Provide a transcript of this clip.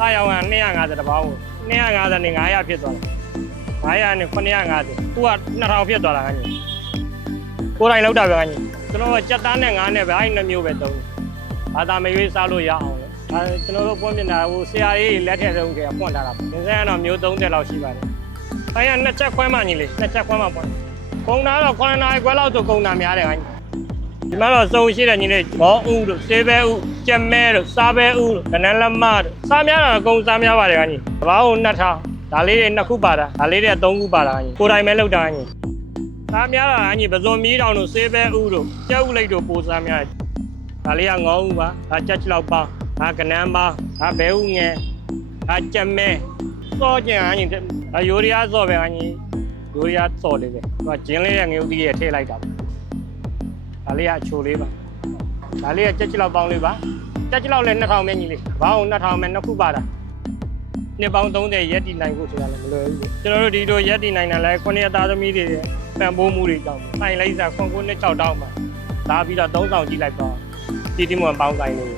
စားရောင်းက250တပေါင်း250နဲ့900ဖြစ်သွားတယ်900နဲ့950သူက2000ဖြစ်သွားတာကညီကိုယ်တိုင်လောက်တာပဲကညီကျွန်တော်ကစက်သားနဲ့9နဲ့ပဲအဲ့2မျိုးပဲသုံးတယ်ဘာသာမရွေးစားလို့ရအောင်လေကျွန်တော်တို့ပွင့်ပြတာဟိုဆရာကြီးလက်ထက်တုန်းကပွင့်ထားတာသင်္ဆန်းကတော့မျိုး30လောက်ရှိပါတယ်အဲ့ရ2ချက်ခွဲမှညီလေး2ချက်ခွဲမှပွင့်ကုန်တာတော့9နာရီခွဲလောက်ဆိုကုန်တာများတယ်ကညီဒီမှာတော့စုံရှိတယ်ညီလေးဘောဦးတို့ဆေးဘဲဦးကြက်မဲတို့စားဘဲဦးတို့ကနန်းလက်မတို့စားများတာကုန်စားများပါတယ်ကညီတဘာကို2000ဒါလေးတွေ2ခုပါတာဒါလေးတွေ3ခုပါတာကညီကိုယ်တိုင်ပဲလောက်တာကညီစားများတာကညီပဇွန်မီးတောင်တို့ဆေးဘဲဦးတို့ကြက်ဦးလိတ်တို့ပိုစားများတယ်ဒါလေးကငေါဦးပါဒါကြက်ချလောက်ပါဒါကနန်းပါဒါဘဲဦးငယ်ဒါကြက်မဲစောကျင်ကညီရိုးရီးယားစောပဲကညီရိုးရီးယားစောလေးပဲသူကဂျင်းလေးနဲ့ငရုတ်သီးရဲ့ထည့်လိုက်တာပါဒါလေးကအချိုလေးပါဒါလေးကကြက်ချလောက်ပေါင်းလေးပါကြက်ချလောက်လည်း2000ပဲညီလေးဘာအောင်2000ပဲ2ခုပါတာနှစ်ပေါင်း30ရက်တည်နိုင်ဖို့ဆိုတာလည်းမလွယ်ဘူးကျွန်တော်တို့ဒီလိုရက်တည်နိုင်တာလဲ9ရက်သားသမီးတွေပံ့ပိုးမှုတွေကြောင့်ဆိုင်လိုက်စား9 9 6တောင်းမှာလာပြီးတော့3000ကြည့်လိုက်ပါတီတီမွန်ပေါင်းဆိုင်လို့